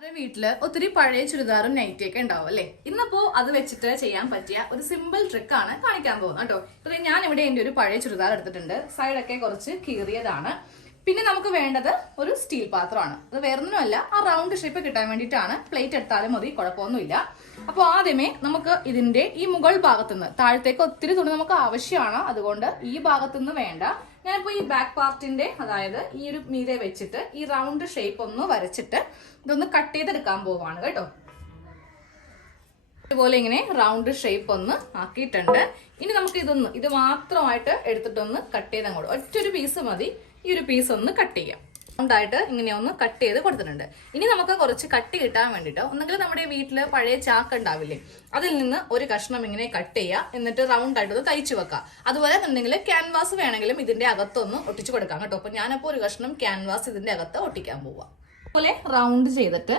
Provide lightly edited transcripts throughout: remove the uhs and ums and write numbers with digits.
നമ്മുടെ വീട്ടില് ഒത്തിരി പഴയ ചുരിദാറും നൈറ്റിയൊക്കെ ഉണ്ടാവും അല്ലേ? ഇന്നിപ്പോ അത് വെച്ചിട്ട് ചെയ്യാൻ പറ്റിയ ഒരു സിമ്പിൾ ട്രിക്കാണ് കാണിക്കാൻ പോകുന്നത് കേട്ടോ. ഇപ്പൊ ഞാൻ ഇവിടെ എന്റെ ഒരു പഴയ ചുരിദാർ എടുത്തിട്ടുണ്ട്. സൈഡൊക്കെ കുറച്ച് കീറിയതാണ്. പിന്നെ നമുക്ക് വേണ്ടത് ഒരു സ്റ്റീൽ പാത്രമാണ്. അത് വേറൊന്നുമല്ല, ആ റൗണ്ട് ഷേപ്പ് കിട്ടാൻ വേണ്ടിയിട്ടാണ്. പ്ലേറ്റ് എടുത്താലും മതി, കുഴപ്പമൊന്നുമില്ല. അപ്പോൾ ആദ്യമേ നമുക്ക് ഇതിന്റെ ഈ മുകൾ ഭാഗത്തുനിന്ന് താഴത്തേക്ക് ഒത്തിരി തുണി നമുക്ക് ആവശ്യമാണ്. അതുകൊണ്ട് ഈ ഭാഗത്തുനിന്ന് വേണ്ട. ഞാനിപ്പോ ഈ ബാക്ക് പാർട്ടിന്റെ, അതായത് ഈ ഒരു മീതെ വെച്ചിട്ട് ഈ റൗണ്ട് ഷേപ്പ് ഒന്ന് വരച്ചിട്ട് ഇതൊന്ന് കട്ട് ചെയ്തെടുക്കാൻ പോവാണ് കേട്ടോ. ഇതുപോലെ ഇങ്ങനെ റൗണ്ട് ഷേപ്പ് ഒന്ന് ആക്കിയിട്ടുണ്ട്. ഇനി നമുക്ക് ഇത് മാത്രമായിട്ട് എടുത്തിട്ടൊന്ന് കട്ട് ചെയ്ത് അങ്ങോട്ട് ഒറ്റൊരു പീസ് മതി. ഈ ഒരു പീസ് ഒന്ന് കട്ട് ചെയ്യാം. റൗണ്ടായിട്ട് ഇങ്ങനെ ഒന്ന് കട്ട് ചെയ്ത് കൊടുത്തിട്ടുണ്ട്. ഇനി നമുക്ക് കുറച്ച് കട്ടി കിട്ടാൻ വേണ്ടിയിട്ട് ഒന്നെങ്കിൽ നമ്മുടെ വീട്ടില് പഴയ ചാക്ക് ഉണ്ടാവില്ലേ, അതിൽ നിന്ന് ഒരു കഷ്ണം ഇങ്ങനെ കട്ട് ചെയ്യുക. എന്നിട്ട് റൗണ്ടായിട്ട് തയ്ച്ചു വെക്കാം. അതുപോലെ എന്നുണ്ടെങ്കിൽ ക്യാൻവാസ് വേണമെങ്കിലും ഇതിന്റെ അകത്തൊന്ന് ഒട്ടിച്ചു കൊടുക്കാം കേട്ടോ. അപ്പൊ ഞാനപ്പോ ഒരു കഷ്ണം ക്യാൻവാസ് ഇതിന്റെ അകത്ത് ഒട്ടിക്കാൻ പോവാം. അതുപോലെ റൗണ്ട് ചെയ്തിട്ട്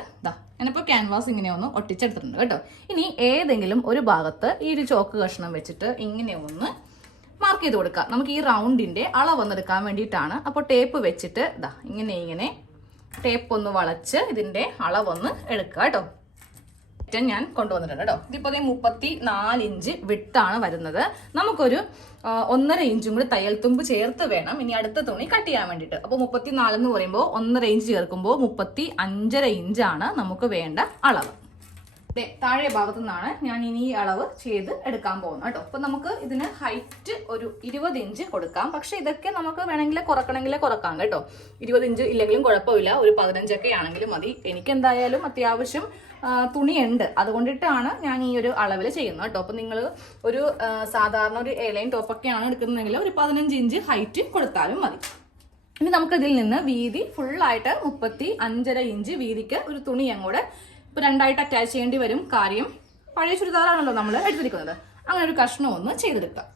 ഞാനിപ്പോ ക്യാൻവാസ് ഇങ്ങനെ ഒന്ന് ഒട്ടിച്ചെടുത്തിട്ടുണ്ട് കേട്ടോ. ഇനി ഏതെങ്കിലും ഒരു ഭാഗത്ത് ഈ ഒരു ചോക്ക് കഷ്ണം വെച്ചിട്ട് ഇങ്ങനെ ഒന്ന് മാർക്ക് ചെയ്ത് കൊടുക്കാം. നമുക്ക് ഈ റൗണ്ടിന്റെ അളവൊന്നെടുക്കാൻ വേണ്ടിയിട്ടാണ്. അപ്പോൾ ടേപ്പ് വെച്ചിട്ട് ഇങ്ങനെ ടേപ്പ് ഒന്ന് വളച്ച് ഇതിന്റെ അളവൊന്ന് എടുക്കുക കേട്ടോ. ഞാൻ കൊണ്ടുവന്നിട്ടുണ്ട് കേട്ടോ. ഇതിപ്പോ 34 ഇഞ്ച് വിട്ടാണ് വരുന്നത്. നമുക്കൊരു 1.5 ഇഞ്ചും കൂടി തയ്യൽ തുമ്പ് ചേർത്ത് വേണം ഇനി അടുത്ത തുണി കട്ട് ചെയ്യാൻ വേണ്ടിയിട്ട്. അപ്പോൾ 34 എന്ന് പറയുമ്പോൾ 1.5 ഇഞ്ച് ചേർക്കുമ്പോൾ 35.5 ഇഞ്ചാണ് നമുക്ക് വേണ്ട അളവ്. താഴെ ഭാഗത്തു നിന്നാണ് ഞാൻ ഇനി ഈ അളവ് ചെയ്ത് എടുക്കാൻ പോകുന്നത് കേട്ടോ. അപ്പൊ നമുക്ക് ഇതിന് ഹൈറ്റ് ഒരു 20 ഇഞ്ച് കൊടുക്കാം. പക്ഷെ ഇതൊക്കെ നമുക്ക് വേണമെങ്കിൽ കുറക്കണമെങ്കിൽ കുറക്കാം കേട്ടോ. 20 ഇഞ്ച് ഇല്ലെങ്കിലും കുഴപ്പമില്ല, ഒരു 15 ഒക്കെ ആണെങ്കിലും മതി. എനിക്ക് എന്തായാലും അത്യാവശ്യം തുണിയുണ്ട്, അതുകൊണ്ടിട്ടാണ് ഞാൻ ഈ ഒരു അളവിൽ ചെയ്യുന്നത് കേട്ടോ. അപ്പൊ നിങ്ങൾ ഒരു സാധാരണ ഒരു എലൈൻ ടോപ്പൊക്കെയാണ് എടുക്കുന്നതെങ്കിൽ ഒരു 15 ഇഞ്ച് ഹൈറ്റ് കൊടുത്താലും മതി. ഇനി നമുക്ക് ഇതിൽ നിന്ന് വീതി ഫുള്ളായിട്ട് 35.5 ഇഞ്ച് വീതിക്ക് ഒരു തുണി അങ്ങോട്ട് ഇപ്പൊ രണ്ടായിട്ട് അറ്റാച്ച് ചെയ്യേണ്ടി വരും. കാര്യം പഴയ ചുരിദാറാണല്ലോ നമ്മൾ എടുത്തിരിക്കുന്നത്. അങ്ങനെ ഒരു കഷ്ണം ഒന്ന് ചെയ്തെടുക്കാം.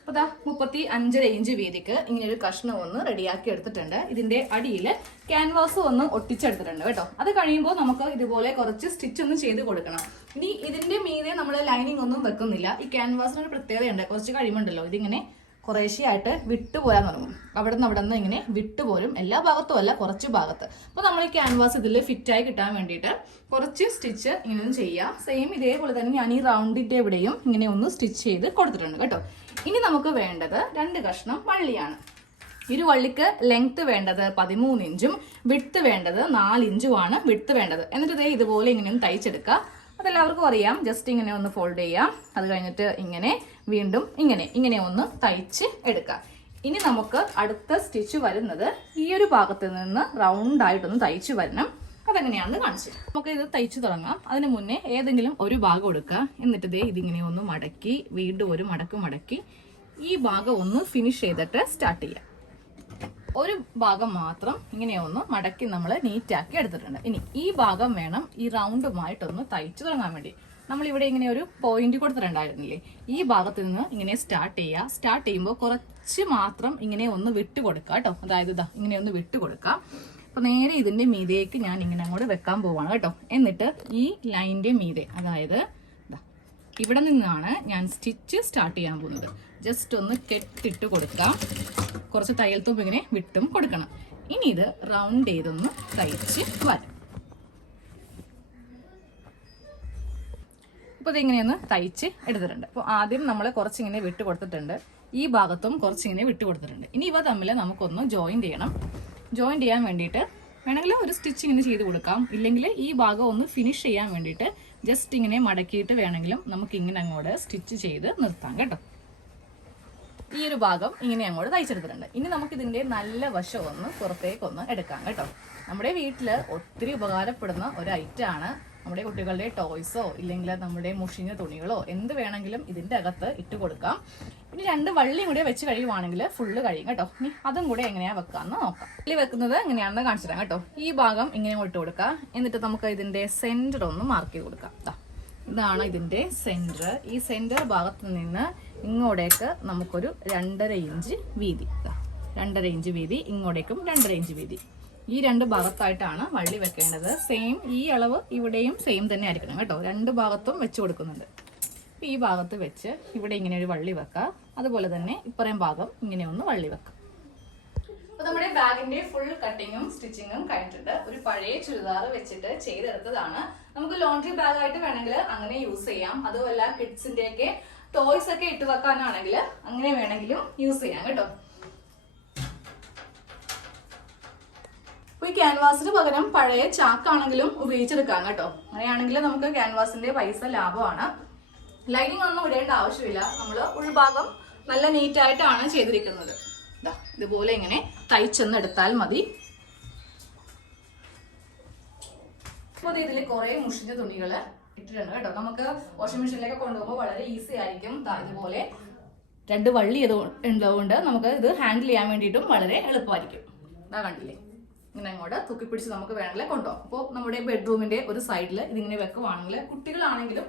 അപ്പൊ 35.5 ഇഞ്ച് വീതിക്ക് ഇങ്ങനെ ഒരു കഷ്ണം ഒന്ന് റെഡിയാക്കി എടുത്തിട്ടുണ്ട്. ഇതിന്റെ അടിയിൽ ക്യാൻവാസ് ഒന്ന് ഒട്ടിച്ചെടുത്തിട്ടുണ്ട് കേട്ടോ. അത് കഴിയുമ്പോൾ നമുക്ക് ഇതുപോലെ കുറച്ച് സ്റ്റിച്ച് ഒന്ന് ചെയ്ത് കൊടുക്കണം. ഇനി ഇതിന്റെ മീതെ നമ്മൾ ലൈനിങ് ഒന്നും വെക്കുന്നില്ല. ഈ ക്യാൻവാസിനൊരു പ്രത്യേകതയുണ്ട്. കുറച്ച് കഴിയുമ്പോണ്ടല്ലോ ഇതിങ്ങനെ കുറേശ്ശെയായിട്ട് വിട്ടുപോരാൻ തുടങ്ങും. അവിടെ നിന്ന് ഇങ്ങനെ വിട്ടുപോരും. എല്ലാ ഭാഗത്തും അല്ല, കുറച്ച് ഭാഗത്ത്. അപ്പോൾ നമ്മൾ ഈ ക്യാൻവാസ് ഇതിൽ ഫിറ്റായി കിട്ടാൻ വേണ്ടിയിട്ട് കുറച്ച് സ്റ്റിച്ച് ഇങ്ങനെ ഒന്ന് ചെയ്യാം. സെയിം ഇതേപോലെ തന്നെ ഞാൻ ഈ റൗണ്ടിന്റെ എവിടെയും ഇങ്ങനെ ഒന്ന് സ്റ്റിച്ച് ചെയ്ത് കൊടുത്തിട്ടുണ്ട് കേട്ടോ. ഇനി നമുക്ക് വേണ്ടത് 2 കഷ്ണം വള്ളിയാണ്. ഒരു വള്ളിക്ക് ലെങ്ത് വേണ്ടത് 13 ഇഞ്ചും വിഡ്ത്ത് വേണ്ടത് 4 ഇഞ്ചുമാണ് വിഡ്ത്ത് വേണ്ടത്. എന്നിട്ട് ഇതുപോലെ ഇങ്ങനെ ഒന്ന് തയ്ച്ചെടുക്കുക. അതെല്ലാവർക്കും അറിയാം. ജസ്റ്റ് ഇങ്ങനെ ഒന്ന് ഫോൾഡ് ചെയ്യാം. അത് കഴിഞ്ഞിട്ട് ഇങ്ങനെ വീണ്ടും ഇങ്ങനെ ഒന്ന് തയ്ച്ച് എടുക്കാം. ഇനി നമുക്ക് അടുത്ത സ്റ്റിച്ച് വരുന്നത് ഈ ഒരു ഭാഗത്ത് നിന്ന് റൗണ്ട് ആയിട്ടൊന്ന് തയ്ച്ചു വരണം. അതെങ്ങനെയാണെന്ന് കാണിച്ചു. നമുക്ക് ഇത് തയ്ച്ചു തുടങ്ങാം. അതിന് മുന്നേ ഏതെങ്കിലും ഒരു ഭാഗം എടുക്കുക. എന്നിട്ട് ഇതിങ്ങനെ ഒന്ന് മടക്കി വീണ്ടും ഒരു മടക്കി ഈ ഭാഗം ഒന്ന് ഫിനിഷ് ചെയ്തിട്ട് സ്റ്റാർട്ട് ചെയ്യാം. ഒരു ഭാഗം മാത്രം ഇങ്ങനെ ഒന്ന് മടക്കി നമ്മൾ നീറ്റാക്കി എടുത്തിട്ടുണ്ട്. ഇനി ഈ ഭാഗം വേണം ഈ റൗണ്ടുമായിട്ടൊന്ന് തയ്ച്ചു തുടങ്ങാൻ വേണ്ടി. നമ്മളിവിടെ ഇങ്ങനെ ഒരു പോയിന്റ് കൊടുത്തിട്ടുണ്ടായിരുന്നില്ലേ, ഈ ഭാഗത്ത് നിന്ന് ഇങ്ങനെ സ്റ്റാർട്ട് ചെയ്യുക. സ്റ്റാർട്ട് ചെയ്യുമ്പോൾ കുറച്ച് മാത്രം ഇങ്ങനെ ഒന്ന് വിട്ടു കൊടുക്കുക കേട്ടോ. അതായത് ഇങ്ങനെ ഒന്ന് വിട്ടു കൊടുക്കാം. അപ്പൊ നേരെ ഇതിന്റെ മീതേക്ക് ഞാൻ ഇങ്ങനെ അങ്ങോട്ട് വെക്കാൻ പോവാണ് കേട്ടോ. എന്നിട്ട് ഈ ലൈനിന്റെ മീതെ, അതായത് ഇവിടെ നിന്നാണ് ഞാൻ സ്റ്റിച്ച് സ്റ്റാർട്ട് ചെയ്യാൻ പോകുന്നത്. ജസ്റ്റ് ഒന്ന് കെട്ടിട്ട് കൊടുക്കാം. കുറച്ച് തയ്യൽ തുമ്പ് ഇങ്ങനെ വിട്ടും കൊടുക്കണം. ഇനി ഇത് റൗണ്ട് ചെയ്തൊന്ന് തയ്ച്ച് വരാം. ഇപ്പോൾ ഇതിങ്ങനെയൊന്ന് തയ്ച്ച് എടുത്തിട്ടുണ്ട്. അപ്പോൾ ആദ്യം നമ്മൾ കുറച്ചിങ്ങനെ വിട്ട് കൊടുത്തിട്ടുണ്ട്. ഈ ഭാഗത്തും കുറച്ചിങ്ങനെ വിട്ട് കൊടുത്തിട്ടുണ്ട്. ഇനി ഇവ തമ്മിൽ നമുക്കൊന്ന് ജോയിൻ ചെയ്യണം. ജോയിൻ ചെയ്യാൻ വേണ്ടിയിട്ട് വേണമെങ്കിൽ ഒരു സ്റ്റിച്ച് ഇങ്ങനെ ചെയ്ത് കൊടുക്കാം. ഇല്ലെങ്കിൽ ഈ ഭാഗം ഒന്ന് ഫിനിഷ് ചെയ്യാൻ വേണ്ടിയിട്ട് ജസ്റ്റ് ഇങ്ങനെ മടക്കിയിട്ട് വേണമെങ്കിലും നമുക്ക് ഇങ്ങനെ അങ്ങോട്ട് സ്റ്റിച്ച് ചെയ്ത് നിർത്താം കേട്ടോ. ഈ ഒരു ഭാഗം ഇങ്ങനെ അങ്ങോട്ട് തയ്ച്ചെടുത്തിട്ടുണ്ട്. ഇനി നമുക്ക് ഇതിന്റെ നല്ല വശം ഒന്ന് പുറത്തേക്കൊന്ന് എടുക്കാം കേട്ടോ. നമ്മുടെ വീട്ടിൽ ഒത്തിരി ഉപകാരപ്പെടുന്ന ഒരു ഐറ്റമാണ്. നമ്മുടെ കുട്ടികളുടെ ടോയ്സോ ഇല്ലെങ്കിൽ നമ്മുടെ മുഷിഞ്ഞ തുണികളോ എന്ത് വേണമെങ്കിലും ഇതിന്റെ അകത്ത് ഇട്ട് കൊടുക്കാം. ഇനി 2 വള്ളിയും കൂടെ വെച്ച് കഴിയുവാണെങ്കിൽ ഫുള്ള് കഴിയും കേട്ടോ. ഇനി അതും കൂടെ എങ്ങനെയാ വെക്കാന്ന് നോക്കാം. വള്ളി വെക്കുന്നത് എങ്ങനെയാണെന്ന് കാണിച്ചു തരാം കേട്ടോ. ഈ ഭാഗം ഇങ്ങനെ ഇട്ട് കൊടുക്കാം. എന്നിട്ട് നമുക്ക് ഇതിന്റെ സെന്റർ ഒന്ന് മാർക്ക് ചെയ്ത് കൊടുക്കാം. ഇതാണ് ഇതിന്റെ സെന്റർ. ഈ സെന്റർ ഭാഗത്ത് നിന്ന് ഇങ്ങോട്ടേക്ക് നമുക്കൊരു 2.5 ഇഞ്ച് വീതി, 2.5 ഇഞ്ച് വീതി, ഇങ്ങോട്ടേക്കും 2.5 ഇഞ്ച് വീതി. ഈ 2 ഭാഗത്തായിട്ടാണ് വള്ളി വെക്കേണ്ടത്. സെയിം ഈ അളവ് ഇവിടെയും സെയിം തന്നെ ആയിരിക്കണം കേട്ടോ. 2 ഭാഗത്തും വെച്ച് കൊടുക്കുന്നുണ്ട്. ഈ ഭാഗത്ത് വെച്ച് ഇവിടെ ഇങ്ങനെ ഒരു വള്ളി വെക്കാം. അതുപോലെ തന്നെ ഇപ്പറയും ഭാഗം ഇങ്ങനെ ഒന്ന് വള്ളി വെക്കാം. അപ്പൊ നമ്മുടെ ബാഗിന്റെ ഫുൾ കട്ടിങ്ങും സ്റ്റിച്ചിങ്ങും കഴിഞ്ഞിട്ടുണ്ട്. ഒരു പഴയ ചുരിദാർ വെച്ചിട്ട് ചെയ്തെടുത്തതാണ്. നമുക്ക് ലോണ്ടറി ബാഗ് ആയിട്ട് വേണമെങ്കിൽ അങ്ങനെ യൂസ് ചെയ്യാം. അതുമല്ല കിഡ്സിന്റെ ഒക്കെ ടോയ്സ് ഒക്കെ ഇട്ട് വെക്കാനാണെങ്കിൽ അങ്ങനെ വേണമെങ്കിലും യൂസ് ചെയ്യാം കേട്ടോ. ഈ ക്യാൻവാസിന് പകരം പഴയ ചാക്കാണെങ്കിലും ഉപയോഗിച്ചെടുക്കാം കേട്ടോ. അങ്ങനെയാണെങ്കിൽ നമുക്ക് ക്യാൻവാസിന്റെ പൈസ ലാഭമാണ്. ലൈനിങ് ഒന്നും ഇടേണ്ട ആവശ്യമില്ല. നമ്മൾ ഉൾഭാഗം നല്ല നീറ്റായിട്ടാണ് ചെയ്തിരിക്കുന്നത്. ഇതുപോലെ ഇങ്ങനെ തയ്ച്ചെന്ന് എടുത്താൽ മതി. അപ്പോൾ ഇതിൽ കുറെ മുഷിഞ്ഞ തുണികൾ ഇട്ടിട്ടുണ്ട് കേട്ടോ. നമുക്ക് വാഷിംഗ് മെഷീനിലേക്ക് കൊണ്ടുപോകുമ്പോൾ വളരെ ഈസി ആയിരിക്കും. ഇതുപോലെ 2 വള്ളി ഉള്ളതുകൊണ്ട് നമുക്ക് ഇത് ഹാൻഡിൽ ചെയ്യാൻ വേണ്ടിയിട്ടും വളരെ എളുപ്പമായിരിക്കും. കണ്ടില്ലേ, ഇങ്ങനെ അങ്ങോട്ട് തൂക്കിപ്പിടിച്ച് നമുക്ക് വേണമെങ്കിൽ കൊണ്ടുപോകാം. അപ്പോൾ നമ്മുടെ ബെഡ്റൂമിന്റെ ഒരു സൈഡിൽ ഇതിങ്ങനെ വെക്കുവാണെങ്കിൽ കുട്ടികളാണെങ്കിലും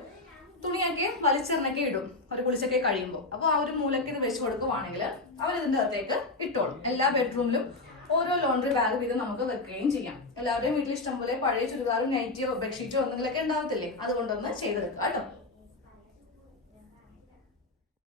തുണിയൊക്കെ വലിച്ചെറിഞ്ഞൊക്കെ ഇടും അവർ കുളിച്ചൊക്കെ കഴിയുമ്പോൾ. അപ്പോൾ ആ ഒരു മൂലക്ക് ഇത് വെച്ച് കൊടുക്കുവാണെങ്കിൽ അവർ ഇതിന്റെ അകത്തേക്ക് ഇട്ടോളും. എല്ലാ ബെഡ്റൂമിലും ഓരോ ലോണ്ടറി ബാഗ് വീതം നമുക്ക് വെക്കുകയും ചെയ്യാം. എല്ലാവരുടെയും വീട്ടിൽ ഇഷ്ടംപോലെ പഴയ ചുരിദാറും നൈറ്റിയോ ബെഡ്ഷീറ്റോ എന്തെങ്കിലുമൊക്കെ ഉണ്ടാവത്തില്ലേ, അതുകൊണ്ടൊന്ന് ചെയ്തെടുക്കുക കേട്ടോ.